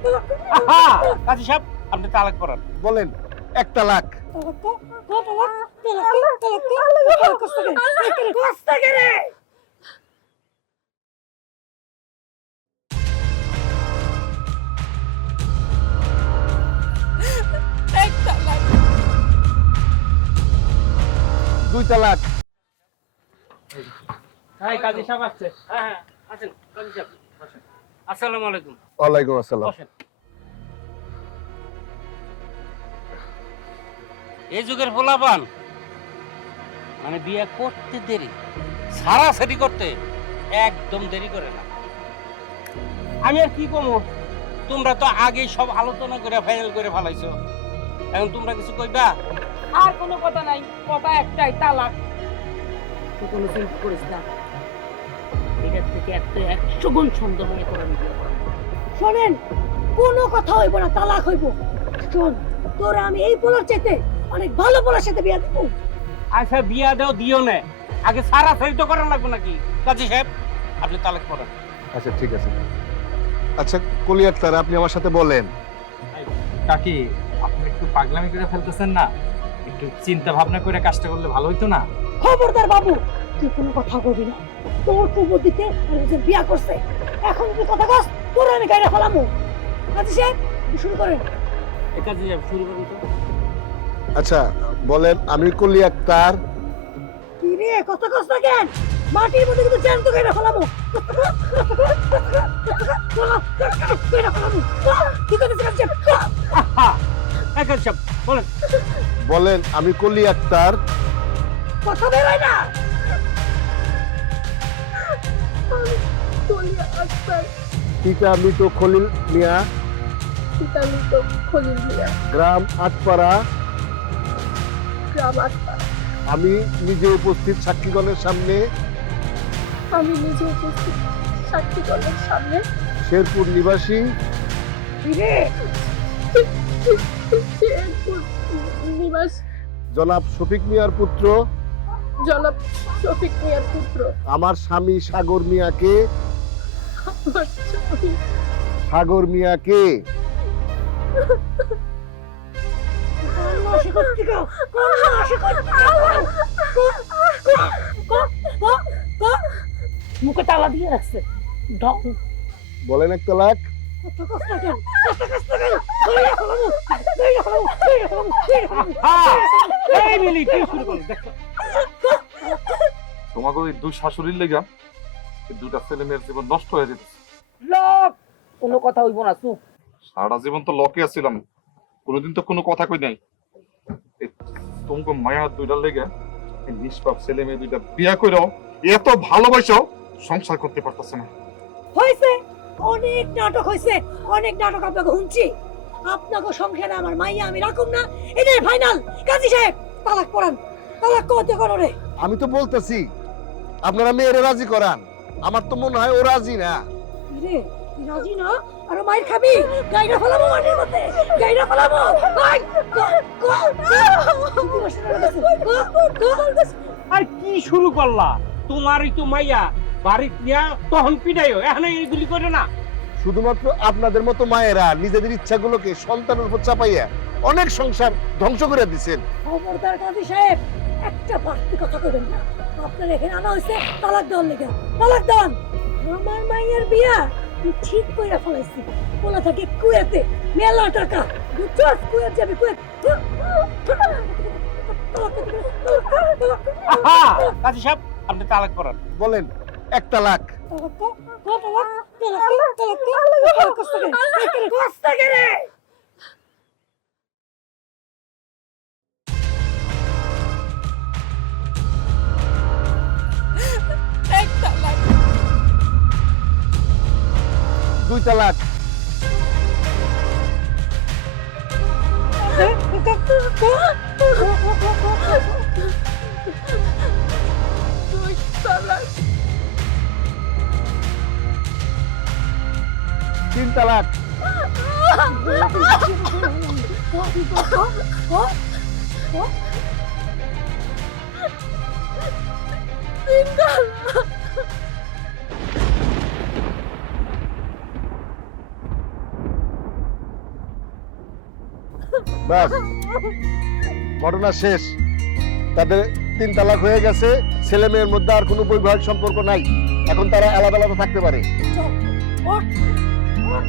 আহা কাজী সাহেব আপনি তালাক করান। বলেন 1 তালাক। এক তালাক। 2 তালাক। হ্যাঁ কাজী সাহেব আসছে। হ্যাঁ হ্যাঁ আসেন কাজী সাহেব বসেন। আসসালামু আলাইকুম। ওয়ালাইকুম আসসালাম। বসেন। এই যুগের পোলাপান মানে বিয়ে করতে দেরি, সারাসারি করতে একদম দেরি করে না। আমি আর কি কমো, তোমরা তো আগেই সব আলোচনা করে ফাইনাল করে ফেলাইছো, এখন তোমরা কিছু কইবা? আর কোনো কথা নাই, কথা একটাই, তালাক। তুই কোনো চিন্তা করিস না, এটার থেকে একটা 100 গুণ সুন্দর মনে করে নিবি। শোনেন, কোনো কথা হইব না, তালাক হইব। শোন, তোরা আমি এই পোলার চাইতে অনেক ভালো পোলার সাথে বিয়া দিব। আচ্ছা বিয়া দাও দিও না, আগে সারাসারি তো করা লাগবে নাকি? কাজী সাহেব আপনি তালাক করেন। আচ্ছা ঠিক আছে। আচ্ছা কলি আক্তার, আপনি আমার সাথে বলেন। কাকি আপনি একটু পাগলামি করে ফেলতেছেন না? একটু চিন্তা ভাবনা করে কাজটা করলে ভালো হইতো না? খবরদার বাবু, তুই কোনো কথা কবি না। তোর কুবুদ্ধিতে একজন বিয়া করছে, এখন তুই কথা কস, তোর আমি গাইরা ফেলামু। কাজী সাহেব শুরু করেন। এই কাজী সাহেব শুরু করুন তো। আচ্ছা বলেন, আমি কলি আক্তার। কি রে, কথা কস না কেন? মাটির মধ্যে কিন্তু জ্যান্ত গাইরা ফেলামু। কি করতেছিস কাজী সাহেব? আহা এই কাজী সাহেব বলেন। বলেন, আমি কলি আক্তার। কথা বেরোয় না। পিতা মৃত খলিল মিয়া, গ্রাম আটপাড়া। আমি নিজে উপস্থিত সাক্ষীগণের সামনে শেরপুর নিবাসী কি রে, জনাব শফিক মিয়ার পুত্র জনাব শফিক মিয়ার পুত্র আমার স্বামী সাগর মিয়াকে মুখে তালা দিয়ে রাখছে। বলেন 1 তালাক। এই মিলি কি শুরু করুন দেখো। তোমাকে ওই 2 শাশুড়ির লেগা এই 2টা ছেলে মেয়ের জীবন নষ্ট হয়ে যেত। লোক কোনো কথা হইব না, চুপ। সারা জীবন তো লকে আছিলাম, কোনোদিন তো কোনো কথা কই নাই। এই তোমাকে মায়া 2টার লেগা এই নিষ্পাপ ছেলে মেয়ে 2টা বিয়া কইরাও এত ভালোবাসাও সংসার করতে পারতাছে না। হয়েছে, অনেক নাটক হয়েছে, অনেক নাটক আপনাকে শুনছি। আপনাকে সংসারে আমার মাইয়া আমি রাখুম না, এটাই ফাইনাল। কাজী সাহেব তালাক পড়ান, তালাক করতে করো রে। আমি তো বলতেছি আপনারা মেয়েরে রাজি করান, আমার তো মনে হয় ও রাজি না। রে রাজি না, আর মাইর খাবি, গাইরা ফেলাবো মাটির মধ্যে, গাইরা ফেলাবো। আর কি শুরু করলা? তোমারই তো মাইয়া বাড়ি নিয়া তখন পিটাইও, এখন এইগুলি করে না। শুধুমাত্র আপনাদের মতো মায়েরা নিজেদের ইচ্ছাগুলোকে সন্তানের উপর চাপাইয়া অনেক সংসার ধ্বংস করে দিচ্ছেন। খবরদার কাজী সাহেব, একটা বাড়তি কথা কইবেন না। আপনার এখানে আনা হয়েছে তালাক দেওয়ার লেগে, তালাক দেন। আমার মাইয়ের বিয়া তুই ঠিক কইরা ফেলাইছি, বলা থাকে কুয়েতে মেলা টাকা, বুঝছস? কুয়েত যাবি, কুয়েত। আহা কাজী সাহেব আপনি তালাক করেন। বলেন 1 তালাক। এক তালাক। 2 তালাক। দুই তালাক। 3 তালাক। তিন তালাক। ব্যাস ঘটনা শেষ। তাদের 3 তালাক হয়ে গেছে, ছেলে মেয়ের মধ্যে আর কোনো বৈবাহিক সম্পর্ক নাই। এখন তারা আলাদা আলাদা থাকতে পারে। চল ওঠ, ওঠ।